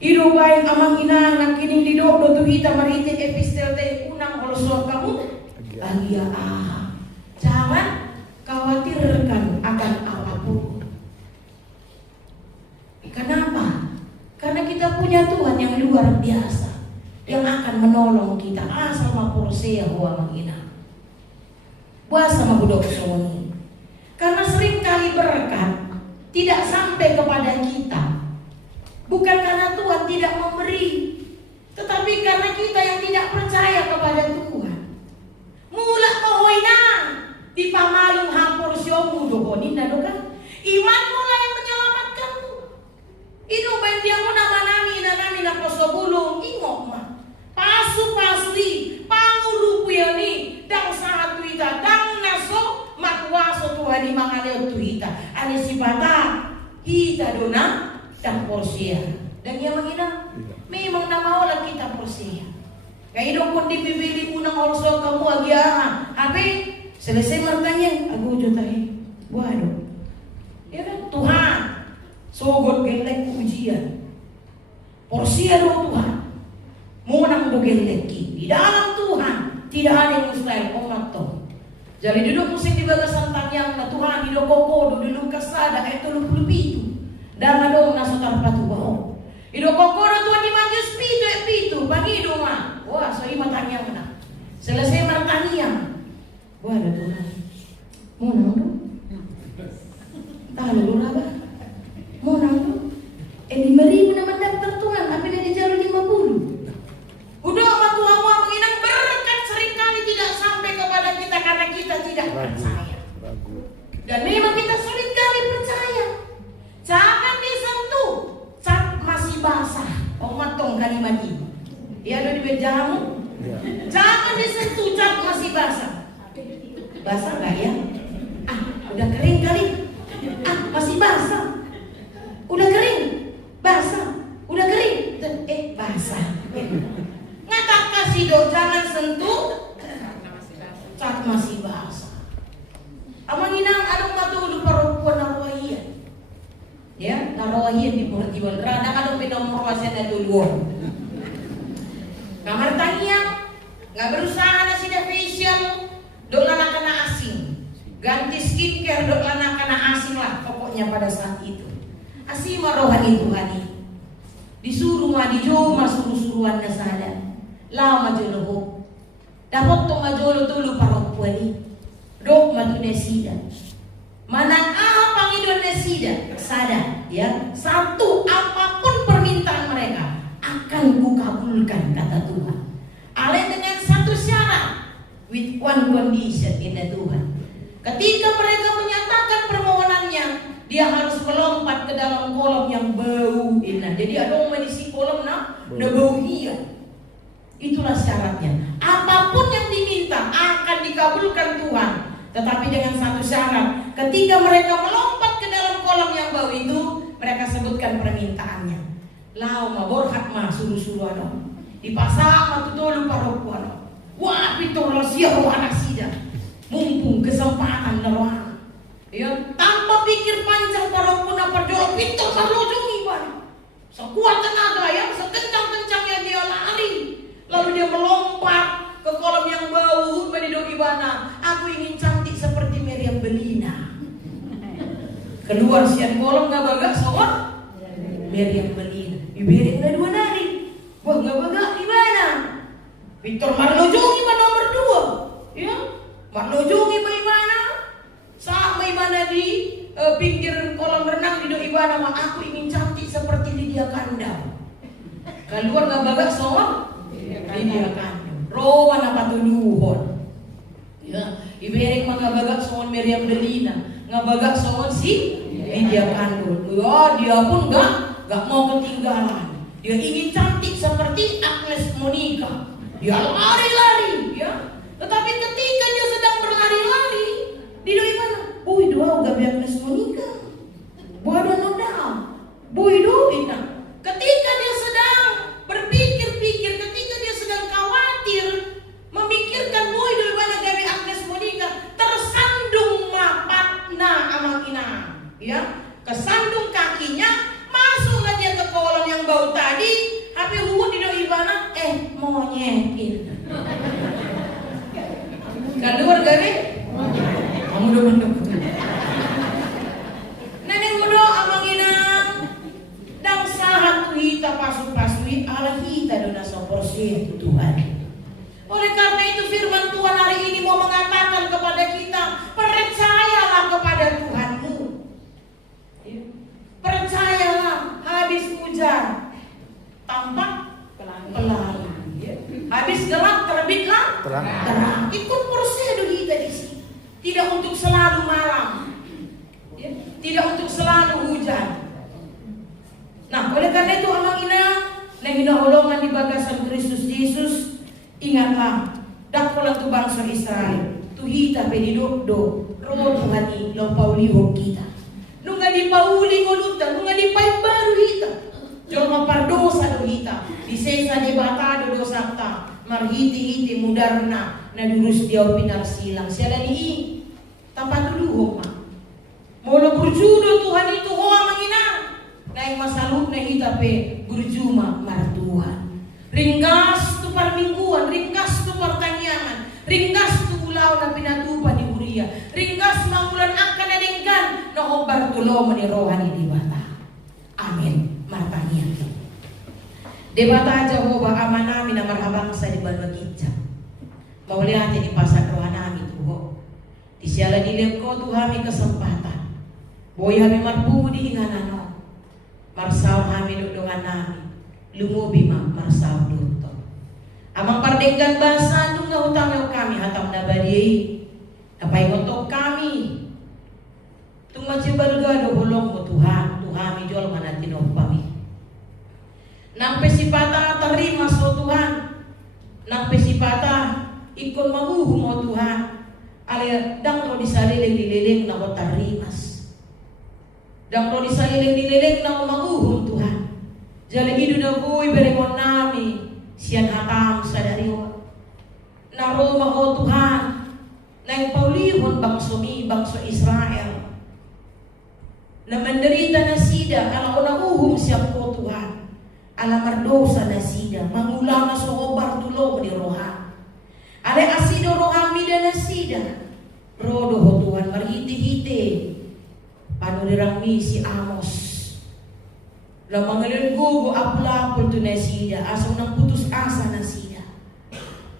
Ido baik amang ina nakining di do tu hita marite epistel te unang holso kamu. Agia jangan khawatirkan akan apapun. Kenapa? Karena kita punya Tuhan yang luar biasa yang akan menolong kita. Sama porsea huwa amang ina. Buasa mabudok soni. Karena sering kali berkat tidak sampai kepada kita. Bukan karena Tuhan tidak memberi, tetapi karena kita yang tidak percaya kepada Tuhan. Mula mahoina di pamalung hampur syomu dohonin nadoka. Iman mula yang menyelamatkanmu. Ino ben dia muna manami na kosobulong ingok ma. Pasu pasli pangurupu yani dang saat tuita dang naso matwaso Tuhan di mangaleo tuita. Ani sipata kita dona dan porsia. Dan dia mengira memang nama olah kita porsia. Kaya dong pun dipipili unang orso kamu agiahan. Tapi selesai martanya aku jotai. Waduh. Ya kan Tuhan sogot gelek ujian. Porsia do Tuhan. Munang do gelek di dalam Tuhan tidak ada yang mustahil omato. Jadi duduk musik di bagasan tanyang na Tuhan di kokodo di lukas sada itu lupul pitu. Dan adong nasutar patu baho. Ido kokodo Tuhan di manjus pitu pagi do ma. Wah so ima tanyang na. Selesai martaniang. Wah ada Tuhan. Munang do. Tahu do ba? Munang do. Di 5.000 na mendaftar Tuhan, tapi na di jalo 50. Biasa di jamu. Jangan disentuh, cat masih basah. Basah nggak ya? Udah kering kali. Masih basah. Udah kering, basah. Udah kering, basah. Ngatak kasih do, jangan sentuh. Cat masih basah. Amang inang adong matulog parupuan naruahian. Ya, naruahian di Portugal. Rada kadang pinomor wasan na duluan. Kamar tanya, nggak berusaha na sida facial, dok lana kena asing. Ganti skincare, dok lana kena asing lah. Pokoknya pada saat itu. Asing rohani Tuhan ini. Disuruh mah dijoma suruh-suruhan na sada. Lama jolo. Dapat to majolo tulu parupuan ini. Dok matunesida. Manang apa Indonesia sadar ya, satu apapun permintaan mereka akan kukabulkan kata Tuhan. Ale dengan satu syarat, with one condition kata Tuhan. Ketika mereka menyatakan permohonannya, dia harus melompat ke dalam kolam yang bau indah. Jadi ada orang di kolam udah bau iya. Itulah syaratnya. Apapun yang diminta akan dikabulkan Tuhan. Tetapi dengan satu syarat, ketika mereka melompat ke dalam kolam yang bau itu, mereka sebutkan permintaannya. Lau ma borhat ma suruh-suruhan. Di pasar ma tutulu parupuan. Wah, pitur rahasia roh anak sida. Mumpung kesempatan naruhan. Ya, tanpa pikir panjang parupuan perjual pitur marlojungi bani. Sekuat tenaga ya, sekencang-kencangnya dia lari. Lalu dia melompat ke kolam yang bau menidok ibana. Aku ingin cantik seperti Meriam Belina. Keluar sian kolam nggak bagak soal Meriam Belina. Ibering na dua nari. Wah nggak bagak di mana? Victor Marlojungi ma nomor 2. Ya, Marlojungi ma ibana. Sama ibana di pinggir kolam renang di do ibana. Ma aku ingin cantik seperti Lydia Kandang. Keluar nggak bagak soal Lydia Kandang. Rowan apa tuluhon. Ya, ibereng mangabagak soon Meriam Belina, ngabagak soon si Lydia Kandung. Ya, dia pun gak mau ketinggalan. Dia ingin cantik seperti Agnes Monica. Dia lari-lari, ya. Tetapi ketika dia sedang berlari-lari, di doi mana? Boy doa gabi Agnes Monica. Bodo nodam. Boy doi na. Ketika dia sedang berpikir-pikir, ketika dia sedang khawatir, memikirkan boy dari mana gawe Agnes Monica, tersandung mapatna amang ina, ya, kesandung kakinya, masuklah dia ke kolam yang bau tadi, tapi huwut di doi ibana, monyetin. Keluar gawe, kamu dong. Nenek muda amang ina. Dan sahat kita pasu-pasui ala kita dona soporsi Tuhan. Oleh karena itu firman Tuhan hari ini mau mengatakan kepada kita, percayalah kepada Tuhanmu. Percayalah, habis hujan tampak pelangi. Habis gelap terbitlah terang. Ikut prosedur kita di sini. Tidak untuk selalu malam. Tidak untuk selalu hujan. Nah, oleh karena itu amang ina nang hinaholongan di bagasan Kristus Yesus, ingatlah dakola tu bangsa Israel tu hita pedidok do roh Tuhan i lo pauliho kita nunga di pauli ngoluta nunga di pai baru hita jolma pardosa do hita disesa de batado do sakta marhiti-hiti mudarna na durus dia pinar silang siala ni tanpa dulu ma molo berjudo Tuhan itu ho amang ina naik masalut na hita pe berjuma martuhan. Ringkas tu parmingguan, ringkas tu pertanyaan, ringkas tu ulau na pinatupa ni Uria, ringkas mangulan akan adenggan na obar tulo ni rohani di bata. Amin. Martanya. Debata Jehovah amanami na marhabangsa di balbagitja. Maulihan di pasar rohanami tuho. Di siala dilem ko tuhami kesempatan. Boy hami marpudi inganano. Marsaw kami nudungan namin lumubi marsaw duto amang pardenggan basa nung nautang kami hatam na badi apay ngotok kami tung macibalgado hulong mo Tuhan Tuhami jol manatinong pami nang pesipata tarima so Tuhan nang pesipata ikon mamuhum o Tuhan ale dang ro disaliling na ko tarimas, dang ro disaliling na ko mamuhum Tuhan jale idu na buhay berengon nami siyan hatam sa dariwa na Roma o Tuhan na ipaulihon bangso Israel na mandarita na sida ala ko nauhum siya ko Tuhan ala mardosa na sida mangulang na so Bartolome ni Roha ale asido Roha mida na sida rodo ho Tuhan marhiti-hiti panulirang mi si Amos la mangalun gugo apulapul tu na sida asong nang putus asa na sida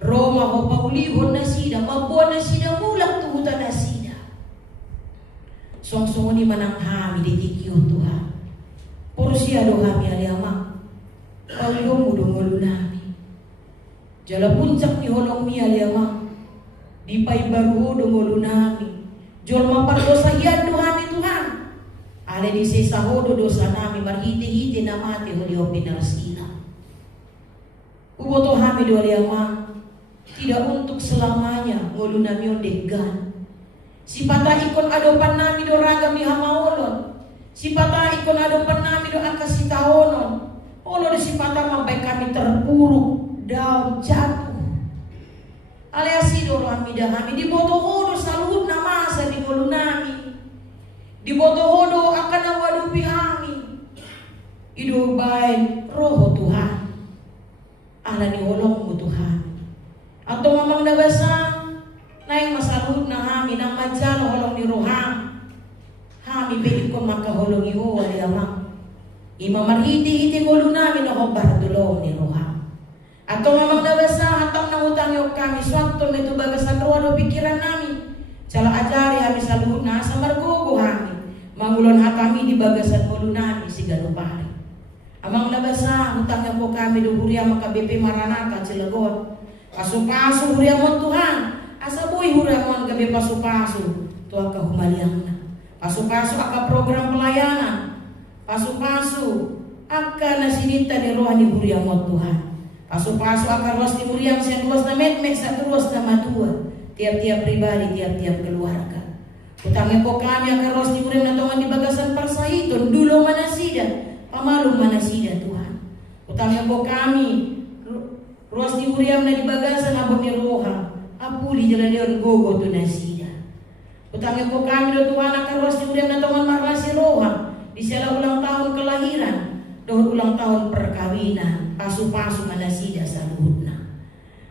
Roma ho paulihon na sida mabuan na sida mulak tuhutan na sida song ni manang hami ditikyo Tuhan puro siya do hami aliama paulihon mo dungolo nami jala puncak ni holong mi aliama di pay baru dungolo nami jol mapardosa yan do hami Tuhan ale di sesahodo dosa nami marhiti-hiti na mati hulio pinarsila uboto hami do aliama tidak untuk selamanya ngulu nami ondegan si pata ikon adopan nami do raga mi hamaolon si pata ikon adopan nami do akasitahonon olo di si pata mampai kami terpuruk daun jatuh alias do rami dah kami di botohodo salut nama asa di ngulu nami di botohodo akan awadu pihami ido bain roho Tuhan ala ni holongmu Tuhan atau mamang nabasa naing masalut na hami nang majalo holong ni Roham hami bedik ko makaholong iho wali amang ima marhiti-hiti gulo namin ako Bartolome ni Roham atau mamang nabasa hatang nang utang yok kami swakto metu bagasan roa do pikiran namin cala ajari hami salut na sa margogo hami mangulon hatami di bagasan gulo namin si Galupari amang nabasa utang yok kami do huria makabepe Maranatha Cilegon pasu-pasu huriamon Tuhan asa boy huriamon gabi pasu-pasu tuang kahumaliang na pasu-pasu aka program pelayanan pasu-pasu aka nasinita ni rohani huriamon Tuhan pasu-pasu aka ruas ni huriam siya ruas na met sa ruas na matua tiap-tiap pribadi tiap-tiap keluarga utangnya ko kami aka ruas ni huriam na tongan di bagasan parsahiton dulo manasida pamalu manasida Tuhan utangnya ko kami ruas di huriam na di bagasan abot ni Roha apuli jalan dia gogo tu nasida utangnya ko kami do Tuhan akan ruas di huriam na tongan marasi Roha di sela ulang tahun kelahiran dohon ulang tahun perkawinan pasu-pasu manasida salutna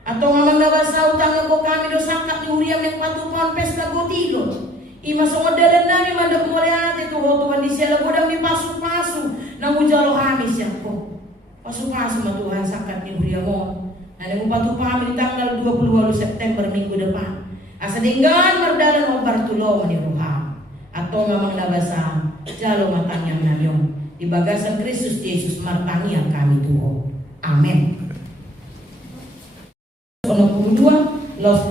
atau mamang nabasa utangnya ko kami do sangkat di huriam yang patupon pesta gotilo ima songodalan nami mandak mulai ate tu ho Tuhan di sela godang di pasu-pasu nang ujalo kami siapko pasu-pasu ma Tuhan sangkat di huriamon ada upatu paham di tanggal 22 September minggu depan. Asa dinggan mardalan o Bartolome ni Roham atau mamang nabasa jalo matanyang nayon di bagasan Kristus Yesus martani yang kami tuho. Amen. 22 los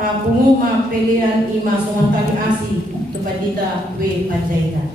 pengumuman pilihan ima sumantali asi tupandita we panjaitan.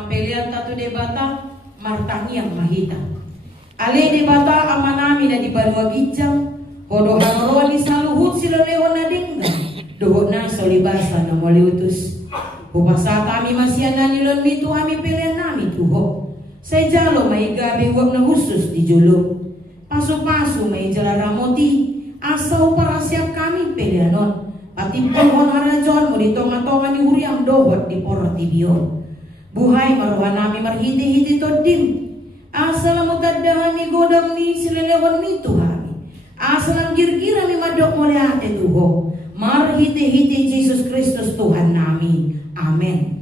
mapelian tatu debata martangiang mahita. Ale debata amanami na di Banua Gijang, podo hanoroa di saluhut sila lewan na dingga, doho na solibasa na moliutus. Pupasa kami masyan nilon mitu kami pelian nami tuho. Say jalo may gabi wag na husus di julog. Paso-paso may jala ramoti, asaw para siap kami pelianon. Pati pohon harajon mo di tonga-tonga ni Uriam dohot di porot tibion. Buhay maruhan nami marhiti-hiti todim. Asal mo tadahan ni godam ni silelewan ni Tuhan. Asal ang girgira mi madok mo ate tuho. Marhiti-hiti Jesus Kristus Tuhan nami. Amen.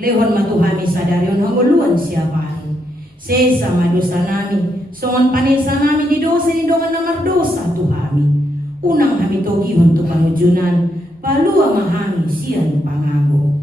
Lehon matuhami sadarion hanguluan siapari. Sesa madosa nami, songon panesa nami di dosa ni dongan na mardosa tuhami. Unang hami togihon tu panujunan, palua mahami siyan pangago.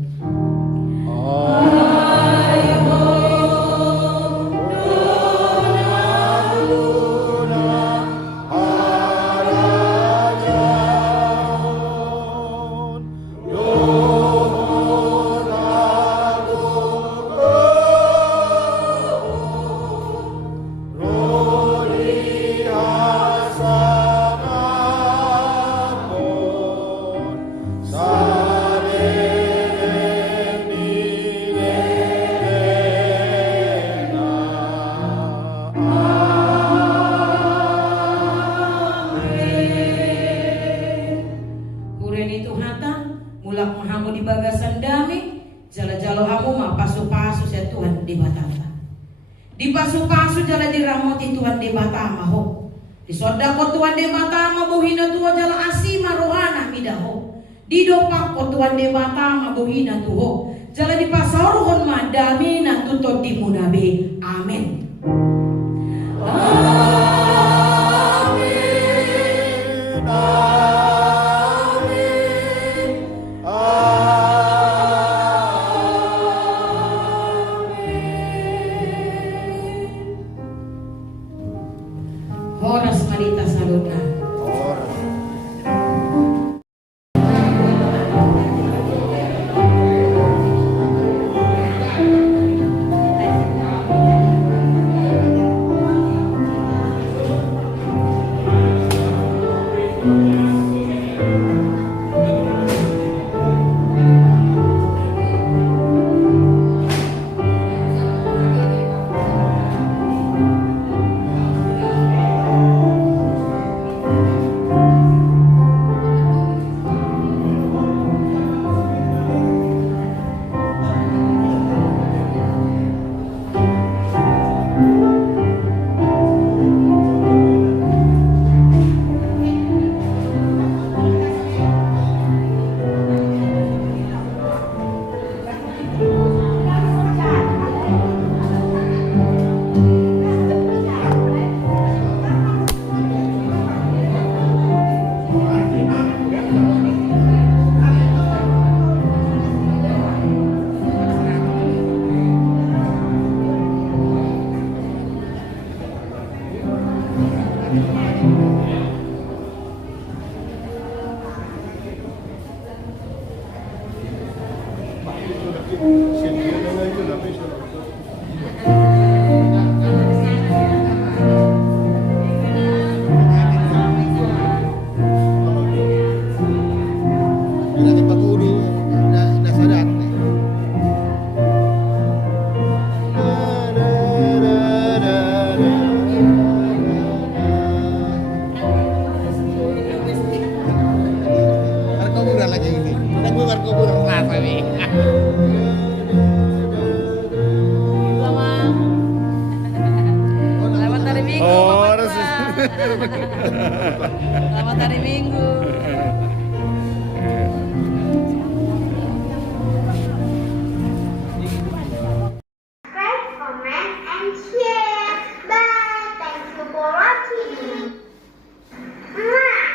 Di pasu-pasu jala diramoti Tuhan de batama ho. Di sodako Tuhan de batama buhina tuho jala asima rohana midaho. Di dopak ko Tuhan de batama buhina tuho. Jala di pasaruhon madami na tutod di munabe. Amen. Horas Marita Saluna. Selamat hari Minggu. Subscribe, comment, and share. Bye. Thank you for watching. Mwah.